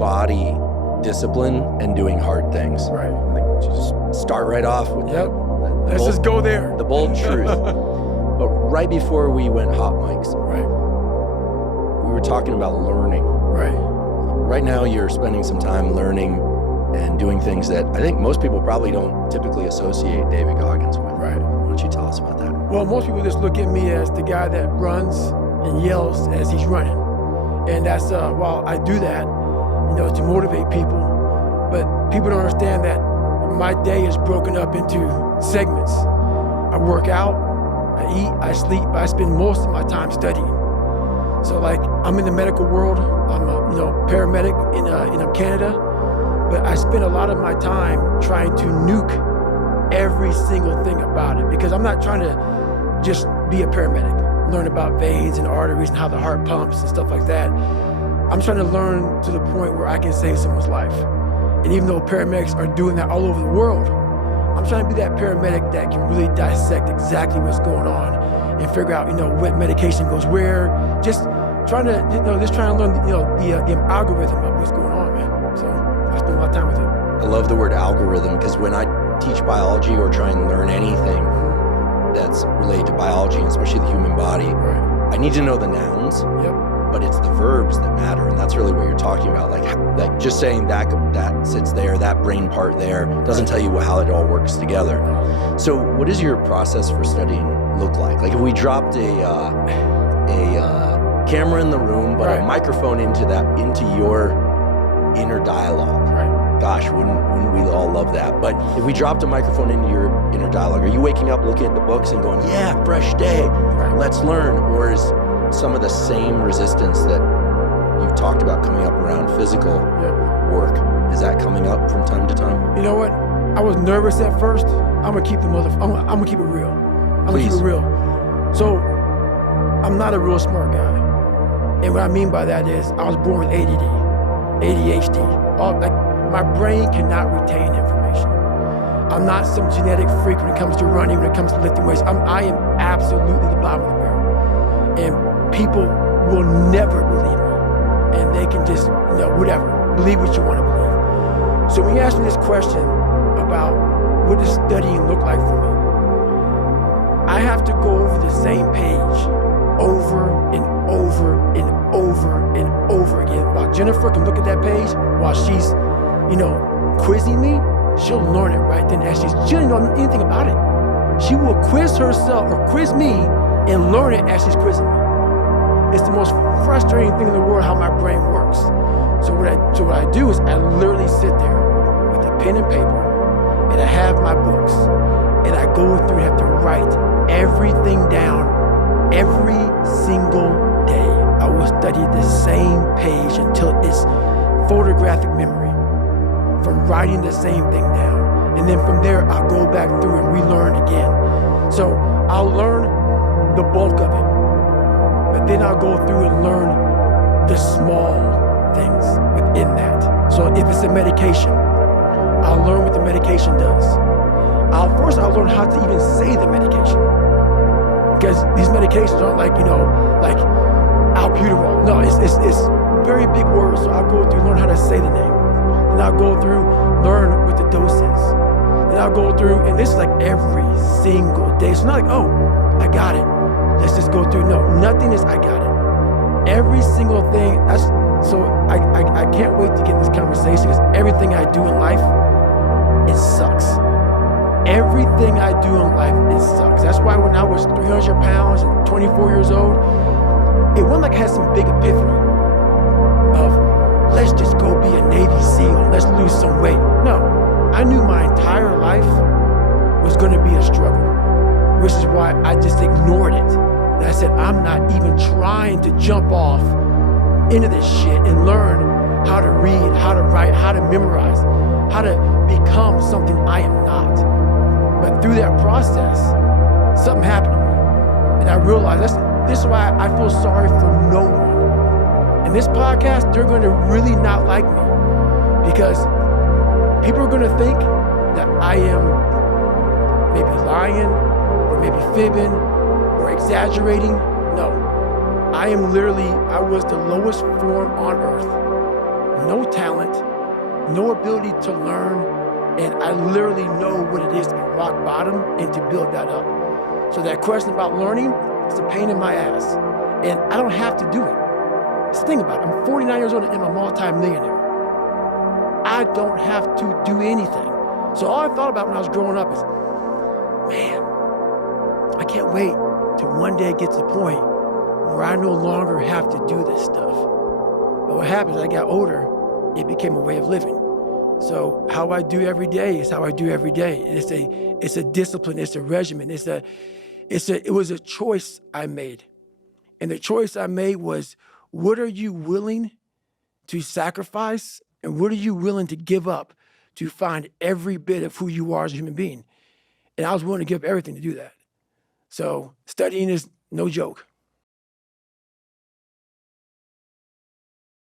embody discipline and doing hard things. Right. I think we should just start right off with Yep. Let's just go there. The bold truth. But right before we went hot mics, Right. we were talking about learning. Right. Right now you're spending some time learning and doing things that I think most people probably don't typically associate David Goggins with. Right. Why don't you tell us about that? Well, most people just look at me as the guy that runs and yells as he's running. And that's, while I do that, to motivate people, but people don't understand that my day is broken up into segments. I work out, I eat, I sleep, but I spend most of my time studying. So like, I'm in the medical world, I'm a paramedic in Canada, but I spend a lot of my time trying to nuke every single thing about it, because I'm not trying to just be a paramedic, learn about veins and arteries and how the heart pumps and stuff like that. I'm trying to learn to the point where I can save someone's life. And even though paramedics are doing that all over the world, I'm trying to be that paramedic that can really dissect exactly what's going on and figure out, what medication goes where. Just trying to learn, the algorithm of what's going on, man. So I spend a lot of time with it. I love the word algorithm, because when I teach biology or try and learn anything that's related to biology, and especially the human body, Right. I need to know the nouns. Yep. But it's the verbs that matter, and that's really what you're talking about. Like just saying that sits there, that brain part there, doesn't tell you how it all works together. So what does your process for studying look like? Like if we dropped a camera in the room, but Right. a microphone into your inner dialogue. Right. Gosh, wouldn't we all love that? But if we dropped a microphone into your inner dialogue, are you waking up looking at the books and going, yeah, fresh day, Right. let's learn? Or is some of the same resistance that you've talked about coming up around physical work, is that coming up from time to time? You know what? I was nervous at first. I'm gonna keep I'm gonna keep it real. I'm Please. gonna keep it real. So, I'm not a real smart guy. And what I mean by that is, I was born with ADD, ADHD. My brain cannot retain information. I'm not some genetic freak when it comes to running, when it comes to lifting weights. I am absolutely the bottom of the barrel. And people will never believe me, and they can just, whatever, believe what you want to believe. So when you ask me this question about what does studying look like for me, I have to go over the same page over and over and over and over again. While Jennifer can look at that page while she's, quizzing me, she'll learn it right then as she doesn't know anything about it. She will quiz herself or quiz me and learn it as she's quizzing me. It's the most frustrating thing in the world how my brain works. So what I do is I literally sit there with a pen and paper, and I have my books, and I go through and have to write everything down every single day. I will study the same page until it's photographic memory from writing the same thing down. And then from there, I'll go back through and relearn again. So I'll learn the bulk of it. But then I'll go through and learn the small things within that. So if it's a medication, I'll learn what the medication does. I'll learn how to even say the medication. Because these medications aren't like albuterol. No, it's very big words. So I'll go through, learn how to say the name. Then I'll go through, learn what the dose is. Then I'll go through, and this is like every single day. So not like, oh, I got it. Let's just go through. No, nothing is I got it. Every single thing. I can't wait to get in this conversation, because everything I do in life, it sucks. Everything I do in life, it sucks. That's why when I was 300 pounds and 24 years old, it wasn't like I had some big epiphany of, let's just go be a Navy SEAL, let's lose some weight. No, I knew my entire life was gonna be a struggle, which is why I just ignored it. And I said, I'm not even trying to jump off into this shit and learn how to read, how to write, how to memorize, how to become something I am not. But through that process, something happened to me. And I realized this is why I feel sorry for no one. In this podcast, they're going to really not like me, because people are going to think that I am maybe lying or maybe fibbing or exaggerating. No, I was the lowest form on earth. no talent, no ability to learn, and I literally know what it is to be rock bottom and to build that up. So that question about learning is a pain in my ass, and I don't have to do it. Just think about it. I'm 49 years old and I'm a multi-millionaire. I don't have to do anything. So all I thought about when I was growing up is, man, I can't wait till one day it gets to the point where I no longer have to do this stuff. But what happens as I got older, it became a way of living. So how I do every day is how I do every day. It's a discipline, it's a regimen, it was a choice I made. And the choice I made was, what are you willing to sacrifice and what are you willing to give up to find every bit of who you are as a human being? And I was willing to give up everything to do that. So studying is no joke.